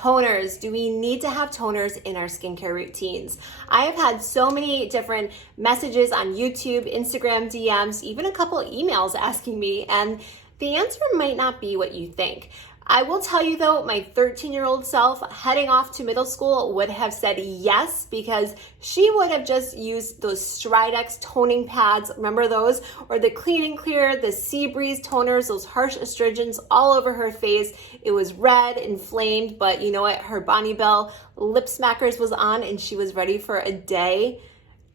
toners. Do we need to have toners in our skincare routines? I have had so many different messages on YouTube, Instagram DMs, even a couple emails asking me, and the answer might not be what you think. I will tell you though, my 13-year-old self heading off to middle school would have said yes, because she would have just used those Stridex toning pads, remember those? Or the Clean and Clear, the Sea Breeze toners, those harsh astringents all over her face. It was red, inflamed, but you know what? Her Bonnie Bell lip smackers was on and she was ready for a day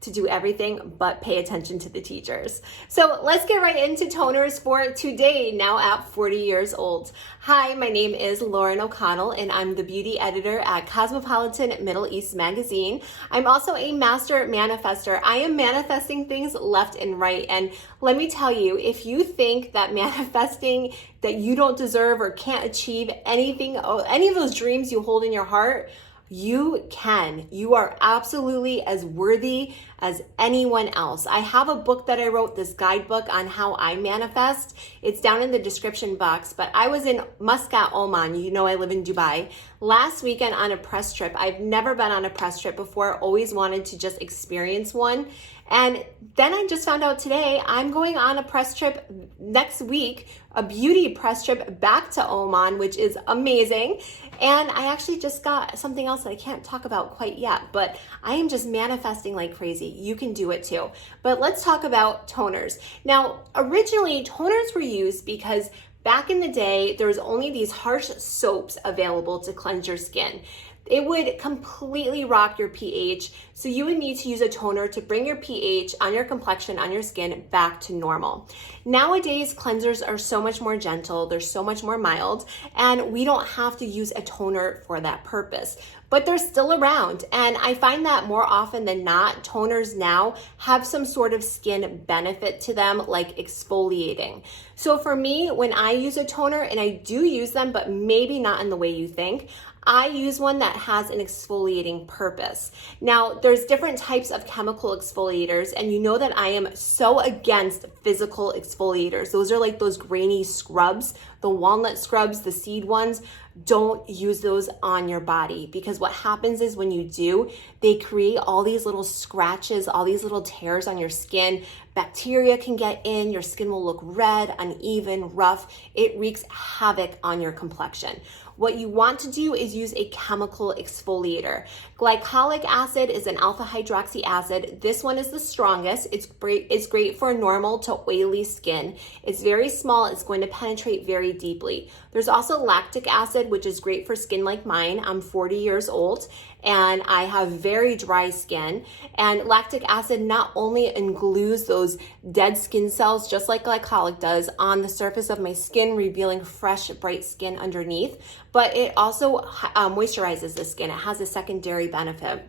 to do everything but pay attention to the teachers. So let's get right into toners for today, now at 40 years old. Hi, my name is Lauren O'Connell and I'm the beauty editor at Cosmopolitan Middle East Magazine. I'm also a master manifester. I am manifesting things left and right. And let me tell you, if you think that manifesting that you don't deserve or can't achieve anything, any of those dreams you hold in your heart, you can. You are absolutely as worthy as anyone else. I have a book that I wrote, this guidebook on how I manifest. It's down in the description box, but I was in Muscat, Oman. You know I live in Dubai. Last weekend on a press trip. I've never been on a press trip before, always wanted to just experience one. And then I just found out today I'm going on a press trip next week, a beauty press trip back to Oman, which is amazing. And I actually just got something else that I can't talk about quite yet, but I am just manifesting like crazy. You can do it too. But let's talk about toners. Now, originally toners were used because back in the day, there was only these harsh soaps available to cleanse your skin. It would completely rock your pH, so you would need to use a toner to bring your pH on your complexion, on your skin, back to normal. Nowadays, cleansers are so much more gentle, they're so much more mild, and we don't have to use a toner for that purpose. But they're still around, and I find that more often than not, toners now have some sort of skin benefit to them, like exfoliating. So for me, when I use a toner, and I do use them, but maybe not in the way you think, I use one that has an exfoliating purpose. Now, there's different types of chemical exfoliators, and you know that I am so against physical exfoliators. Those are like those grainy scrubs, the walnut scrubs, the seed ones. Don't use those on your body, because what happens is when you do, they create all these little scratches, all these little tears on your skin. Bacteria can get in, your skin will look red, uneven, rough. It wreaks havoc on your complexion. What you want to do is use a chemical exfoliator. Glycolic acid is an alpha hydroxy acid. This one is the strongest. It's great for normal to oily skin. It's very small. It's going to penetrate very deeply. There's also lactic acid, which is great for skin like mine. I'm 40 years old and I have very dry skin. And lactic acid not only glues those dead skin cells, just like glycolic does, on the surface of my skin, revealing fresh, bright skin underneath, but it also moisturizes the skin. It has a secondary benefit.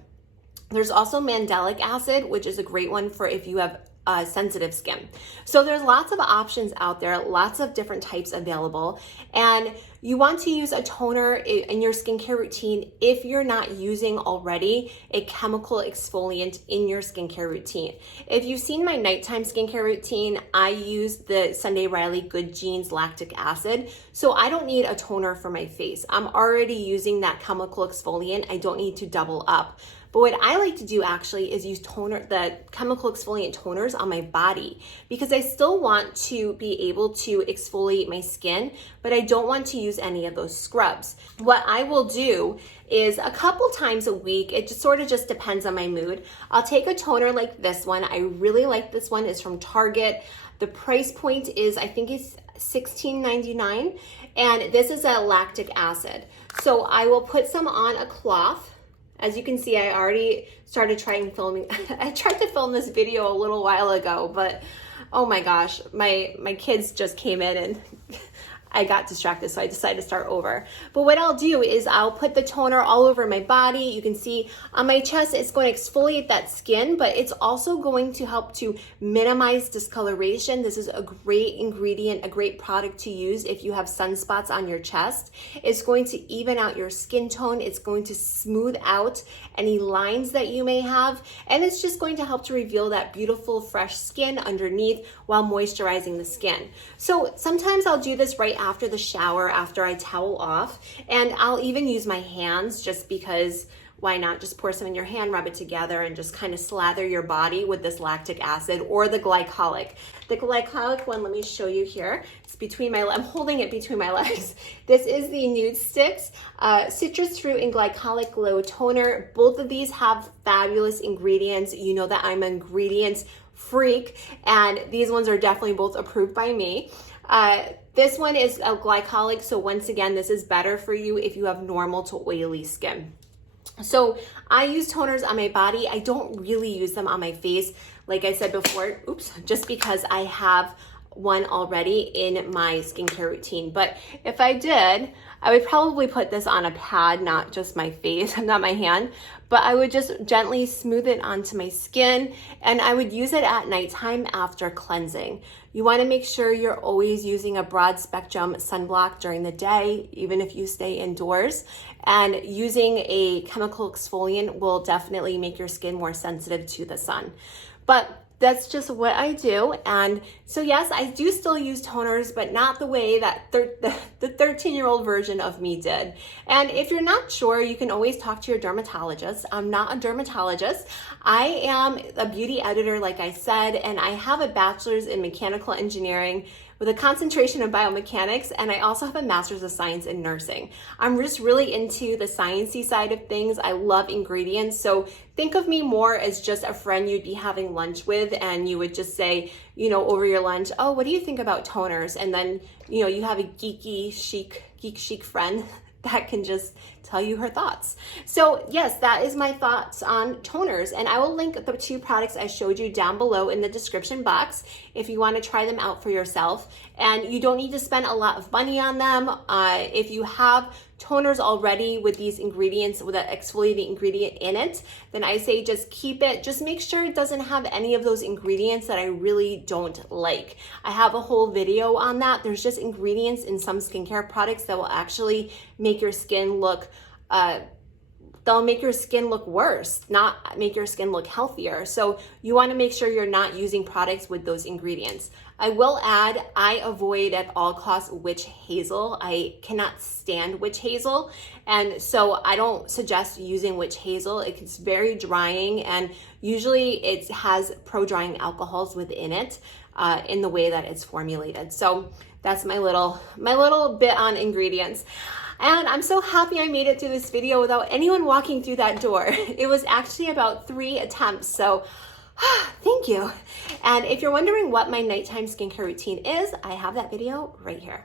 There's also mandelic acid, which is a great one for if you have sensitive skin. So there's lots of options out there, lots of different types available, and you want to use a toner in your skincare routine if you're not using already a chemical exfoliant in your skincare routine. If you've seen my nighttime skincare routine, I use the Sunday Riley Good Genes lactic acid, so I don't need a toner for my face. I'm already using that chemical exfoliant. I don't need to double up. But what I like to do actually is use the chemical exfoliant toners on my body, because I still want to be able to exfoliate my skin, but I don't want to use any of those scrubs. What I will do is a couple times a week, it just sort of just depends on my mood, I'll take a toner like this one. I really like this one. It's from Target. The price point is, I think it's $16.99, and this is a lactic acid. So I will put some on a cloth. As you can see, I already started filming. I tried to film this video a little while ago, but oh my gosh, my kids just came in and I got distracted, so I decided to start over. But what I'll do is I'll put the toner all over my body. You can see on my chest, it's going to exfoliate that skin, but it's also going to help to minimize discoloration. This is a great ingredient, a great product to use if you have sunspots on your chest. It's going to even out your skin tone. It's going to smooth out any lines that you may have, and it's just going to help to reveal that beautiful, fresh skin underneath while moisturizing the skin. So sometimes I'll do this right right after the shower, after I towel off. And I'll even use my hands just because why not just pour some in your hand, rub it together, and just kind of slather your body with this lactic acid or the glycolic. The glycolic one, let me show you here. It's between my, I'm holding it between my legs. This is the Nudestix Citrus Fruit and Glycolic Glow Toner. Both of these have fabulous ingredients. You know that I'm an ingredients freak, and these ones are definitely both approved by me. This one is a glycolic, so once again, this is better for you if you have normal to oily skin. So I use toners on my body. I don't really use them on my face, like I said before, just because I have one already in my skincare routine. But if I did, I would probably put this on a pad, not just my face, not my hand, but I would just gently smooth it onto my skin, and I would use it at nighttime after cleansing. You want to make sure you're always using a broad spectrum sunblock during the day, even if you stay indoors. And using a chemical exfoliant will definitely make your skin more sensitive to the sun. But that's just what I do. And so yes, I do still use toners, but not the way that the 13-year-old version of me did. And if you're not sure, you can always talk to your dermatologist. I'm not a dermatologist. I am a beauty editor, like I said, and I have a bachelor's in mechanical engineering with a concentration in biomechanics, and I also have a master's of science in nursing. I'm just really into the sciencey side of things. I love ingredients, so think of me more as just a friend you'd be having lunch with, and you would just say, you know, over your lunch, oh, what do you think about toners? And then, you know, you have a geek chic friend that can just tell you her thoughts. So yes, that is my thoughts on toners, and I will link the two products I showed you down below in the description box if you want to try them out for yourself. And you don't need to spend a lot of money on them. If you have toners already with these ingredients, with an exfoliating ingredient in it, then I say just keep it. Just make sure it doesn't have any of those ingredients that I really don't like. I have a whole video on that. There's just ingredients in some skincare products that will actually make your skin look they'll make your skin look worse, not make your skin look healthier. So you want to make sure you're not using products with those ingredients. I will add, I avoid at all costs witch hazel. I cannot stand witch hazel, and so I don't suggest using witch hazel. It's very drying, and usually it has pro-drying alcohols within it in the way that it's formulated. So that's my little bit on ingredients. And I'm so happy I made it through this video without anyone walking through that door. It was actually about 3 attempts, so thank you. And if you're wondering what my nighttime skincare routine is, I have that video right here.